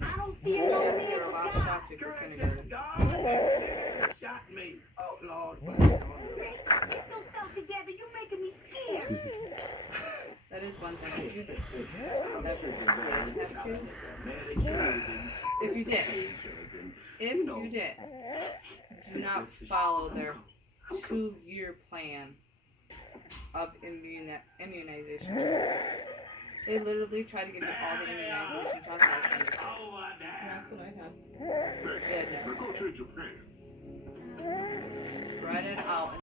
I don't fear no Yes, man there were a but lot of God. shots before Correction, kindergarten. God shot me. Oh, Lord. Man, get yourself together. You're making me scared. That is one thing. If you did I'm have tripping, to, man. Medicated if you did, painkillers and, if you did, do not follow their 2-year plan of immunization. They literally try to give you all the immunization shots I can. That's what I had. Thanks. Yeah, no. Now go change your pants. Spread it out.